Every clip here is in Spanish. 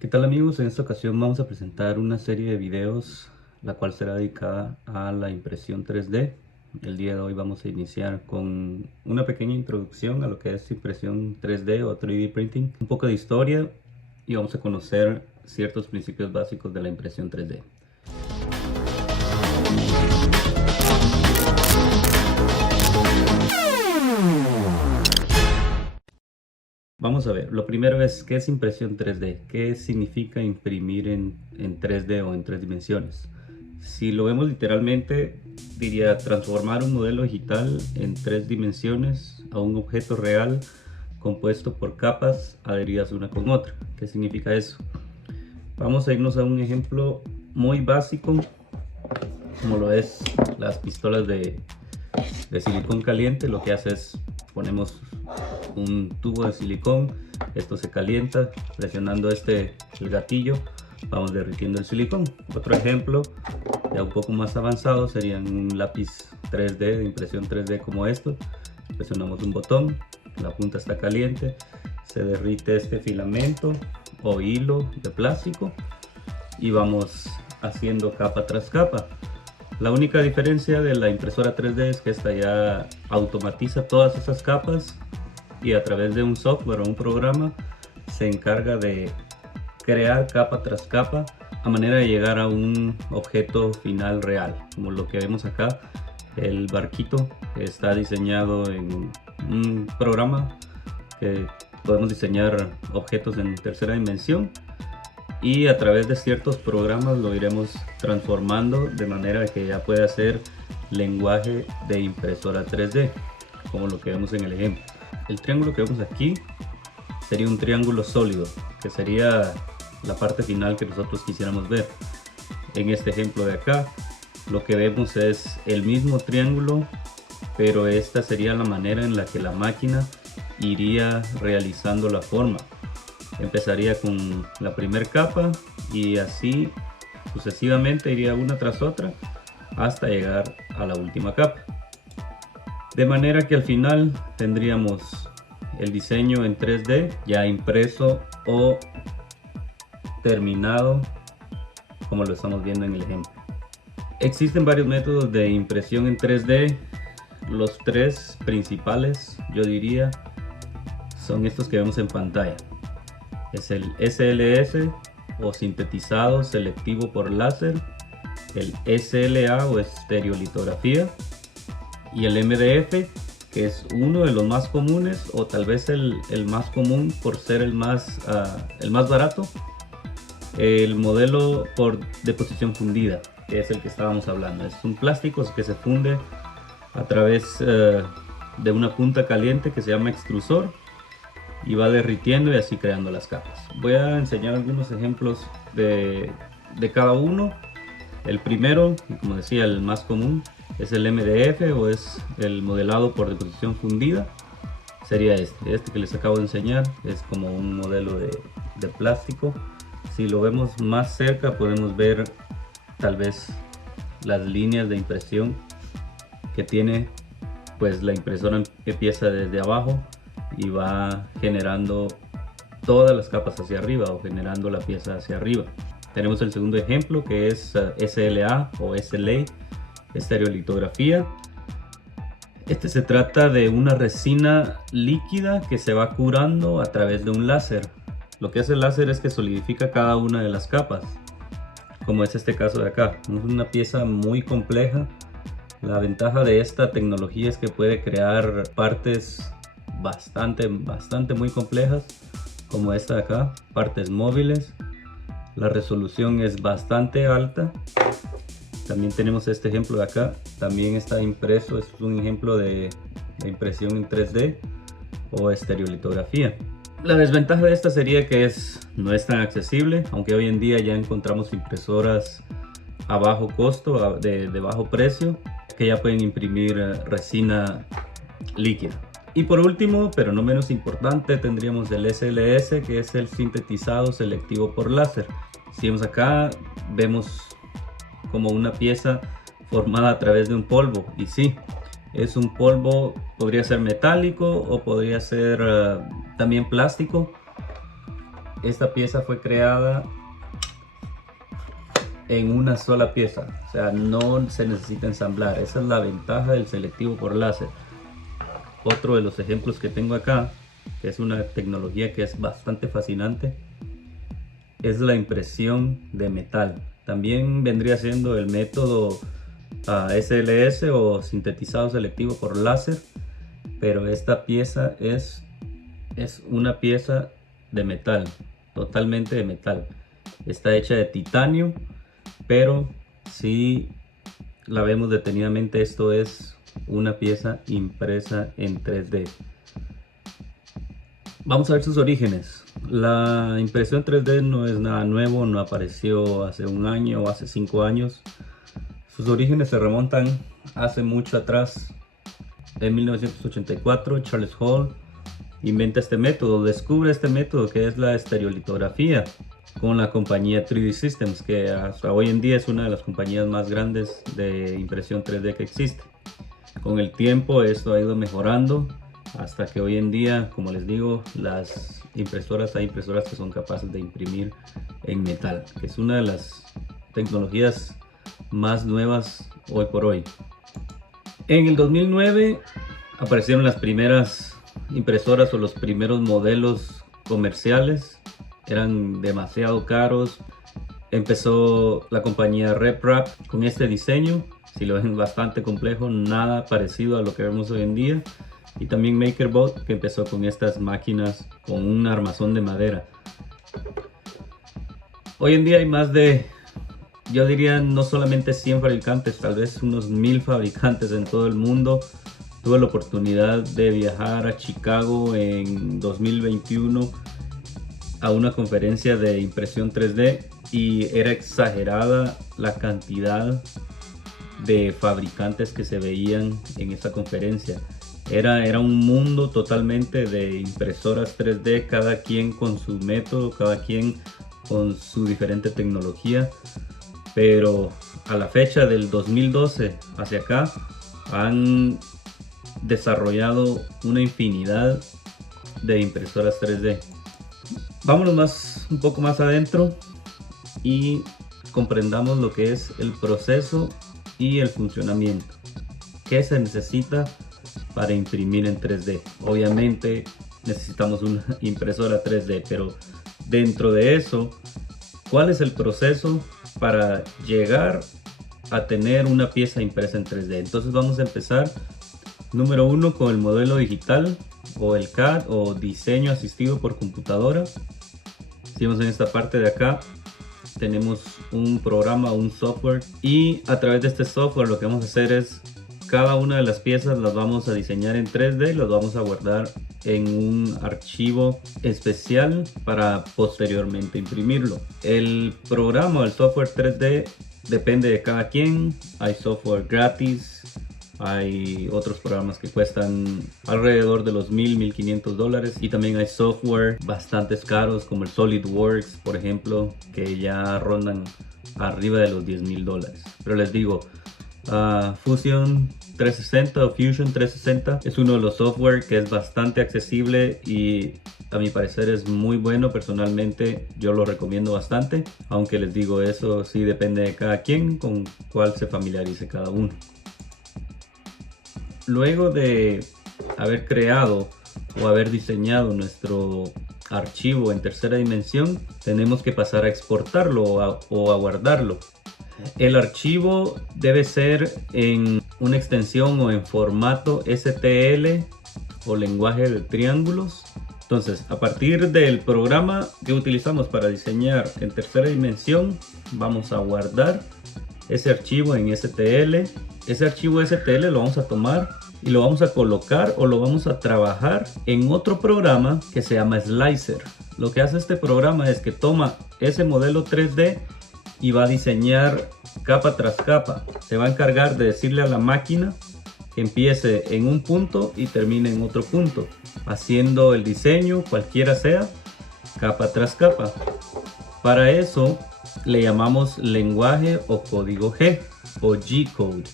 ¿Qué tal amigos? En esta ocasión vamos a presentar una serie de videos la cual será dedicada a la impresión 3D. El día de hoy vamos a iniciar con una pequeña introducción a lo que es impresión 3D o 3D printing, un poco de historia y vamos a conocer ciertos principios básicos de la impresión 3D. Vamos a ver, lo primero es ¿qué es impresión 3D? ¿Qué significa imprimir en 3D o en tres dimensiones? Si lo vemos literalmente, diría transformar un modelo digital en tres dimensiones a un objeto real compuesto por capas adheridas una con otra. ¿Qué significa eso? Vamos a irnos a un ejemplo muy básico, como lo es las pistolas de silicón caliente. Lo que hace es ponemos un tubo de silicón, esto se calienta, presionando el gatillo vamos derritiendo el silicón. Otro ejemplo ya un poco más avanzado sería un lápiz 3D de impresión 3D como esto. Presionamos un botón, la punta está caliente, se derrite este filamento o hilo de plástico y vamos haciendo capa tras capa. La única diferencia de la impresora 3D es que esta ya automatiza todas esas capas y a través de un software o un programa se encarga de crear capa tras capa a manera de llegar a un objeto final real, como lo que vemos acá. El barquito está diseñado en un programa que podemos diseñar objetos en tercera dimensión y a través de ciertos programas lo iremos transformando de manera que ya pueda ser lenguaje de impresora 3D, como lo que vemos en el ejemplo. El triángulo que vemos aquí sería un triángulo sólido, que sería la parte final que nosotros quisiéramos ver. En este ejemplo de acá, lo que vemos es el mismo triángulo, pero esta sería la manera en la que la máquina iría realizando la forma. Empezaría con la primera capa y así sucesivamente iría una tras otra hasta llegar a la última capa. De manera que al final tendríamos el diseño en 3D ya impreso o terminado, como lo estamos viendo en el ejemplo. Existen varios métodos de impresión en 3D. Los tres principales, yo diría, son estos que vemos en pantalla. Es el SLS o sintetizado selectivo por láser, el SLA o estereolitografía y el MDF, que es uno de los más comunes o tal vez el más común por ser el más barato. El modelo por deposición fundida, que es el que estábamos hablando, es un plástico que se funde a través de una punta caliente que se llama extrusor y va derritiendo y así creando las capas. Voy a enseñar algunos ejemplos de cada uno. El primero, como decía, el más común es el MDF o es el modelado por deposición fundida. Sería este que les acabo de enseñar, es como un modelo de plástico. Si lo vemos más cerca podemos ver tal vez las líneas de impresión que tiene, pues la impresora empieza desde abajo y va generando todas las capas hacia arriba o generando la pieza hacia arriba. Tenemos el segundo ejemplo que es SLA o SLA, estereolitografía. Este se trata de una resina líquida que se va curando a través de un láser. Lo que hace el láser es que solidifica cada una de las capas, como es este caso de acá. Es una pieza muy compleja. La ventaja de esta tecnología es que puede crear partes bastante muy complejas, como esta de acá, partes móviles. La resolución es bastante alta. También tenemos este ejemplo de acá, también está impreso, es un ejemplo de impresión en 3D o estereolitografía. La desventaja de esta sería que no es tan accesible, aunque hoy en día ya encontramos impresoras a bajo costo, de bajo precio, que ya pueden imprimir resina líquida. Y por último, pero no menos importante, tendríamos el SLS, que es el sintetizado selectivo por láser. Si vemos acá, vemos como una pieza formada a través de un polvo, y sí, es un polvo, podría ser metálico o podría ser también plástico, esta pieza fue creada en una sola pieza, o sea, no se necesita ensamblar. Esa es la ventaja del selectivo por láser. Otro de los ejemplos que tengo acá, que es una tecnología que es bastante fascinante, es la impresión de metal. También vendría siendo el método SLS o sintetizado selectivo por láser, pero esta pieza es una pieza de metal, totalmente de metal. Está hecha de titanio, pero si la vemos detenidamente, esto es una pieza impresa en 3D. Vamos a ver sus orígenes. La impresión 3D no es nada nuevo, no apareció hace un año o hace 5 años. Sus orígenes se remontan hace mucho atrás. En 1984, Charles Hall inventa este método, descubre este método que es la estereolitografía con la compañía 3D Systems, que hasta hoy en día es una de las compañías más grandes de impresión 3D que existe. Con el tiempo esto ha ido mejorando hasta que hoy en día, como les digo, hay impresoras que son capaces de imprimir en metal, que es una de las tecnologías más nuevas hoy por hoy. En el 2009 aparecieron las primeras impresoras o los primeros modelos comerciales. Eran demasiado caros. Empezó la compañía RepRap con este diseño, si lo ven, bastante complejo, nada parecido a lo que vemos hoy en día. Y también MakerBot, que empezó con estas máquinas con un armazón de madera. Hoy en día hay más de, yo diría, no solamente 100 fabricantes, tal vez unos 1000 fabricantes en todo el mundo. Tuve la oportunidad de viajar a Chicago en 2021 a una conferencia de impresión 3D y era exagerada la cantidad de fabricantes que se veían en esa conferencia. Era un mundo totalmente de impresoras 3D, cada quien con su método, cada quien con su diferente tecnología. Pero a la fecha del 2012 hacia acá han desarrollado una infinidad de impresoras 3D. Vámonos un poco más adentro y comprendamos lo que es el proceso y el funcionamiento. ¿Qué se necesita para imprimir en 3D? Obviamente necesitamos una impresora 3D, pero dentro de eso, ¿cuál es el proceso para llegar a tener una pieza impresa en 3D? Entonces vamos a empezar, número 1, con el modelo digital o el CAD o diseño asistido por computadora. Si vemos en esta parte de acá, tenemos un programa, un software, y a través de este software lo que vamos a hacer es cada una de las piezas las vamos a diseñar en 3D y las vamos a guardar en un archivo especial para posteriormente imprimirlo. El programa o el software 3D depende de cada quien. Hay software gratis, hay otros programas que cuestan alrededor de los $1,000-1,500 y también hay software bastante caros como el SolidWorks, por ejemplo, que ya rondan arriba de los $10,000. Pero les digo, Fusion 360 o Fusion 360 es uno de los software que es bastante accesible y a mi parecer es muy bueno. Personalmente yo lo recomiendo bastante, aunque les digo, eso sí depende de cada quien, con cuál se familiarice cada uno. Luego de haber creado o haber diseñado nuestro archivo en tercera dimensión, tenemos que pasar a exportarlo o a guardarlo. El archivo debe ser en una extensión o en formato STL o lenguaje de triángulos. Entonces, a partir del programa que utilizamos para diseñar en tercera dimensión, vamos a guardar ese archivo en STL. Ese archivo STL lo vamos a tomar y lo vamos a colocar o lo vamos a trabajar en otro programa que se llama Slicer. Lo que hace este programa es que toma ese modelo 3D y va a diseñar capa tras capa. Se va a encargar de decirle a la máquina que empiece en un punto y termine en otro punto, haciendo el diseño, cualquiera sea, capa tras capa. Para eso le llamamos lenguaje o código G o G-Code.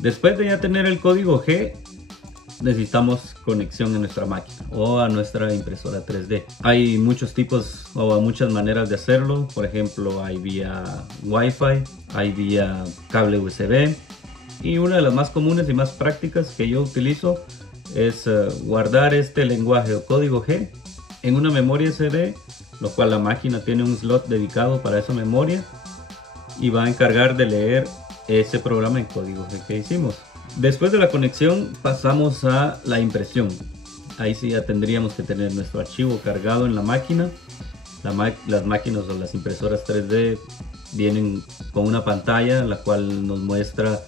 Después de ya tener el código G, necesitamos conexión a nuestra máquina o a nuestra impresora 3D. Hay muchos tipos o muchas maneras de hacerlo. Por ejemplo, hay vía Wi-Fi, hay vía cable USB, y una de las más comunes y más prácticas que yo utilizo es guardar este lenguaje o código G en una memoria SD, lo cual la máquina tiene un slot dedicado para esa memoria y va a encargar de leer ese programa en código G que hicimos. Después de la conexión pasamos a la impresión. Ahí sí ya tendríamos que tener nuestro archivo cargado en la máquina. Las máquinas o las impresoras 3D vienen con una pantalla la cual nos muestra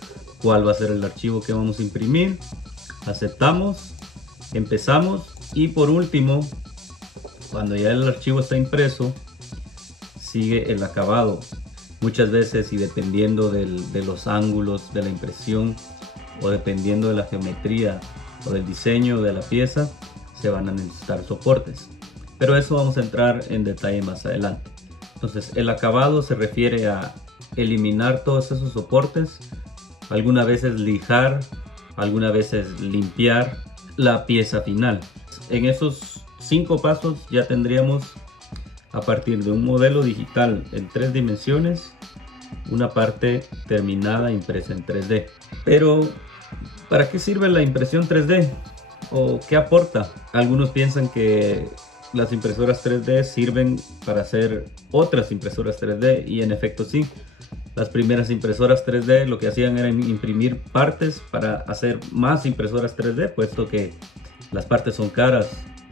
cuál va a ser el archivo que vamos a imprimir. Aceptamos, empezamos, y por último, cuando ya el archivo está impreso, sigue el acabado. Muchas veces, y dependiendo de los ángulos de la impresión o dependiendo de la geometría o del diseño de la pieza, se van a necesitar soportes, pero eso vamos a entrar en detalle más adelante. Entonces, el acabado se refiere a eliminar todos esos soportes, algunas veces lijar, algunas veces limpiar la pieza final. En esos 5 pasos ya tendríamos, a partir de un modelo digital en 3 dimensiones, una parte terminada impresa en 3D. Pero ¿para qué sirve la impresión 3D? ¿O qué aporta? Algunos piensan que las impresoras 3D sirven para hacer otras impresoras 3D, y en efecto sí. Las primeras impresoras 3D lo que hacían era imprimir partes para hacer más impresoras 3D, puesto que las partes son caras.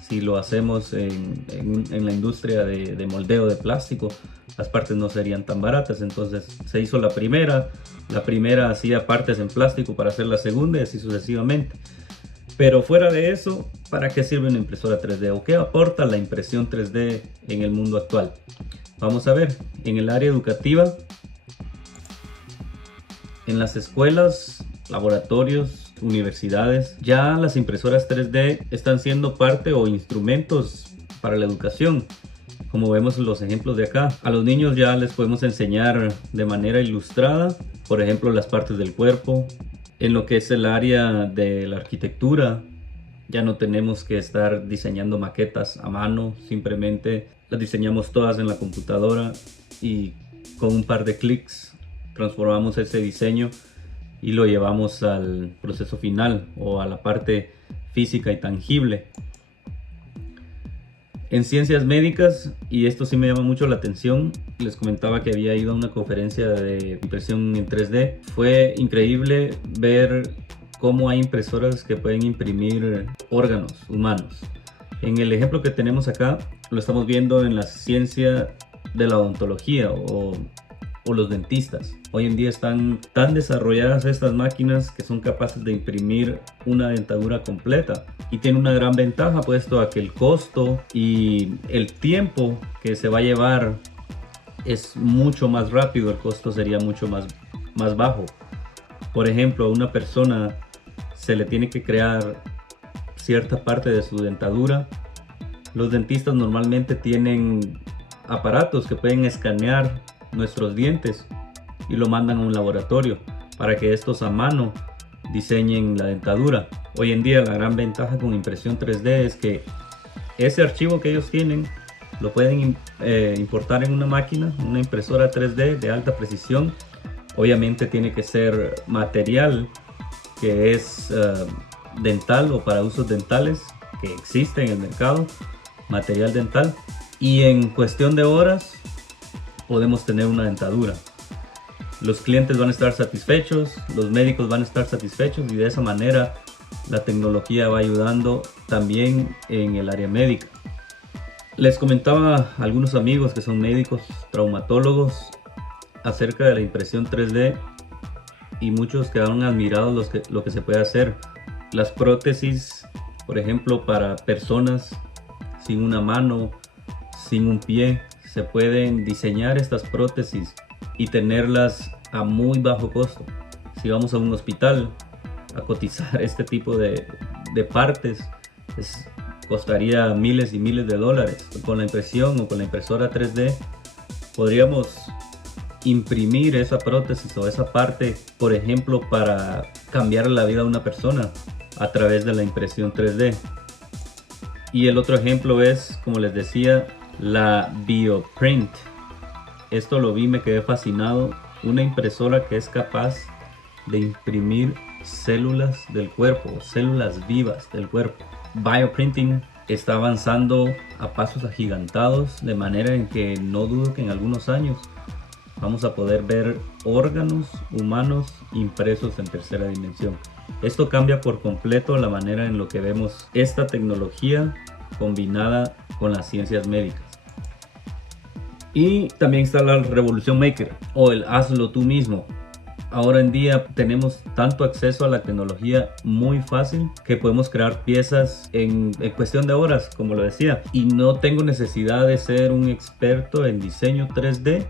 Si lo hacemos en la industria de moldeo de plástico, las partes no serían tan baratas. Entonces se hizo la primera hacía partes en plástico para hacer la segunda, y así sucesivamente. Pero fuera de eso, ¿para qué sirve una impresora 3D? ¿O qué aporta la impresión 3D en el mundo actual? Vamos a ver. En el área educativa, en las escuelas, laboratorios, universidades, ya las impresoras 3D están siendo parte o instrumentos para la educación. Como vemos en los ejemplos de acá, a los niños ya les podemos enseñar de manera ilustrada, por ejemplo, las partes del cuerpo. En lo que es el área de la arquitectura, ya no tenemos que estar diseñando maquetas a mano, simplemente las diseñamos todas en la computadora y con un par de clics transformamos ese diseño y lo llevamos al proceso final o a la parte física y tangible. En ciencias médicas, y esto sí me llama mucho la atención, les comentaba que había ido a una conferencia de impresión en 3D. Fue increíble ver cómo hay impresoras que pueden imprimir órganos humanos. En el ejemplo que tenemos acá, lo estamos viendo en la ciencia de la odontología o los dentistas. Hoy en día están tan desarrolladas estas máquinas que son capaces de imprimir una dentadura completa, y tiene una gran ventaja, puesto a que el costo y el tiempo que se va a llevar es mucho más rápido. El costo sería mucho más bajo. Por ejemplo, a una persona se le tiene que crear cierta parte de su dentadura. Los dentistas normalmente tienen aparatos que pueden escanear nuestros dientes y lo mandan a un laboratorio para que estos a mano diseñen la dentadura. Hoy en día la gran ventaja con impresión 3D es que ese archivo que ellos tienen lo pueden importar en una máquina, una impresora 3D de alta precisión. Obviamente tiene que ser material que es dental o para usos dentales, que existe en el mercado, material dental, y en cuestión de horas podemos tener una dentadura. Los clientes van a estar satisfechos, los médicos van a estar satisfechos, y de esa manera la tecnología va ayudando también en el área médica. Les comentaba a algunos amigos que son médicos traumatólogos acerca de la impresión 3D, y muchos quedaron admirados lo que se puede hacer. Las prótesis, por ejemplo, para personas sin una mano, sin un pie, se pueden diseñar estas prótesis y tenerlas a muy bajo costo. Si vamos a un hospital a cotizar este tipo de partes, costaría miles y miles de dólares. Con la impresión o con la impresora 3D podríamos imprimir esa prótesis o esa parte, por ejemplo, para cambiar la vida de una persona. a través de la impresión 3D. Y el otro ejemplo es, como les decía, la BioPrint. Esto lo vi, me quedé fascinado. Una impresora que es capaz de imprimir células del cuerpo, células vivas del cuerpo. Bioprinting está avanzando a pasos agigantados, de manera en que no dudo que en algunos años vamos a poder ver órganos humanos impresos en tercera dimensión. Esto cambia por completo la manera en lo que vemos esta tecnología combinada con las ciencias médicas. Y también está la revolución maker o el hazlo tú mismo. Ahora en día tenemos tanto acceso a la tecnología muy fácil que podemos crear piezas en cuestión de horas, como lo decía. Y no tengo necesidad de ser un experto en diseño 3D,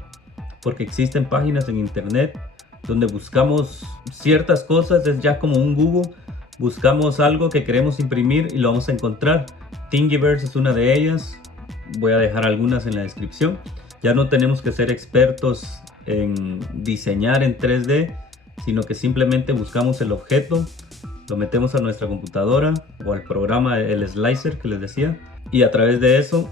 porque existen páginas en internet donde buscamos ciertas cosas, es ya como un Google. Buscamos algo que queremos imprimir y lo vamos a encontrar. Thingiverse es una de ellas. Voy a dejar algunas en la descripción. Ya no tenemos que ser expertos en diseñar en 3D, sino que simplemente buscamos el objeto, lo metemos a nuestra computadora o al programa, el slicer que les decía, y a través de eso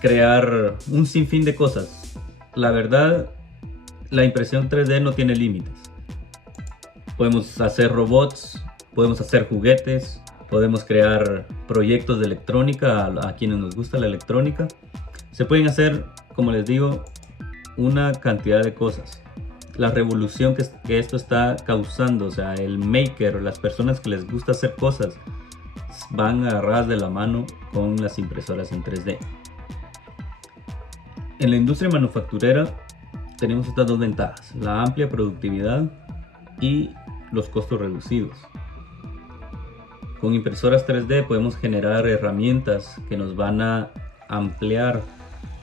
crear un sinfín de cosas. La verdad, la impresión 3D no tiene límites. Podemos hacer robots, podemos hacer juguetes, podemos crear proyectos de electrónica a quienes nos gusta la electrónica. Se pueden hacer, como les digo, una cantidad de cosas. La revolución que esto está causando, o sea, el maker, las personas que les gusta hacer cosas, van agarradas de la mano con las impresoras en 3D. En la industria manufacturera tenemos estas dos ventajas: la amplia productividad y los costos reducidos. Con impresoras 3D podemos generar herramientas que nos van a ampliar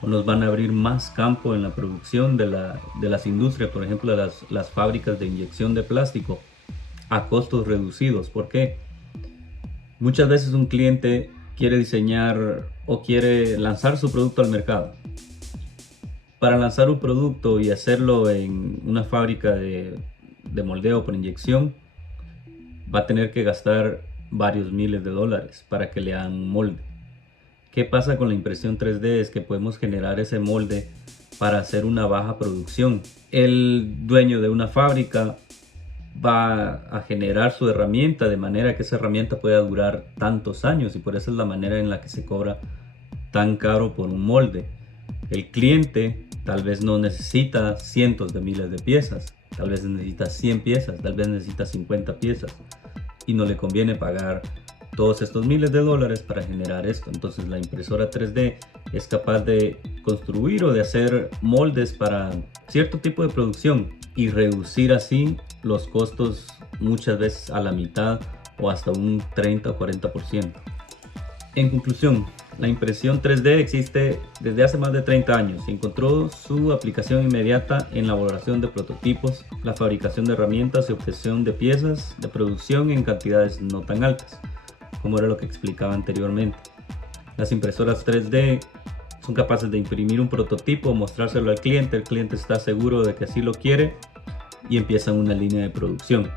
o nos van a abrir más campo en la producción de las industrias, por ejemplo las fábricas de inyección de plástico, a costos reducidos. ¿Por qué? Muchas veces un cliente quiere diseñar o quiere lanzar su producto al mercado. Para lanzar un producto y hacerlo en una fábrica de moldeo por inyección, va a tener que gastar varios miles de dólares para que le hagan molde. ¿Qué pasa con la impresión 3D? Es que podemos generar ese molde para hacer una baja producción. El dueño de una fábrica va a generar su herramienta de manera que esa herramienta pueda durar tantos años, y por eso es la manera en la que se cobra tan caro por un molde. El cliente tal vez no necesita cientos de miles de piezas, tal vez necesita 100 piezas, tal vez necesita 50 piezas, y no le conviene pagar todos estos miles de dólares para generar esto. Entonces la impresora 3D es capaz de construir o de hacer moldes para cierto tipo de producción y reducir así los costos muchas veces a la mitad o hasta un 30 o 40%. En conclusión, la impresión 3D existe desde hace más de 30 años y encontró su aplicación inmediata en la elaboración de prototipos, la fabricación de herramientas y obtención de piezas de producción en cantidades no tan altas, como era lo que explicaba anteriormente. Las impresoras 3D son capaces de imprimir un prototipo, mostrárselo al cliente, el cliente está seguro de que así lo quiere y empiezan una línea de producción.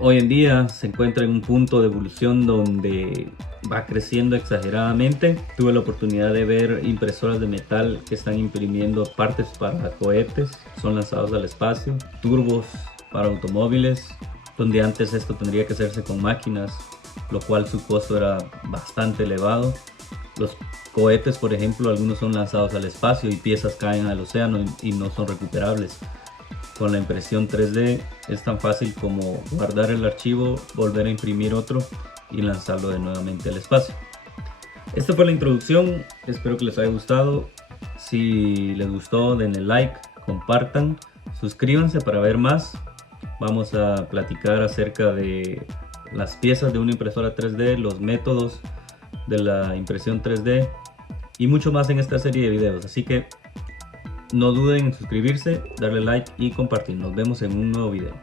Hoy en día se encuentra en un punto de evolución donde va creciendo exageradamente. Tuve la oportunidad de ver impresoras de metal que están imprimiendo partes para cohetes, son lanzados al espacio, turbos para automóviles, donde antes esto tendría que hacerse con máquinas, lo cual su costo era bastante elevado. Los cohetes, por ejemplo, algunos son lanzados al espacio y piezas caen al océano y no son recuperables. Con la impresión 3D es tan fácil como guardar el archivo, volver a imprimir otro y lanzarlo de nuevamente al espacio. Esta fue la introducción, espero que les haya gustado. Si les gustó, denle like, compartan, suscríbanse para ver más. Vamos a platicar acerca de las piezas de una impresora 3D, los métodos de la impresión 3D y mucho más en esta serie de videos. Así que no duden en suscribirse, darle like y compartir. Nos vemos en un nuevo video.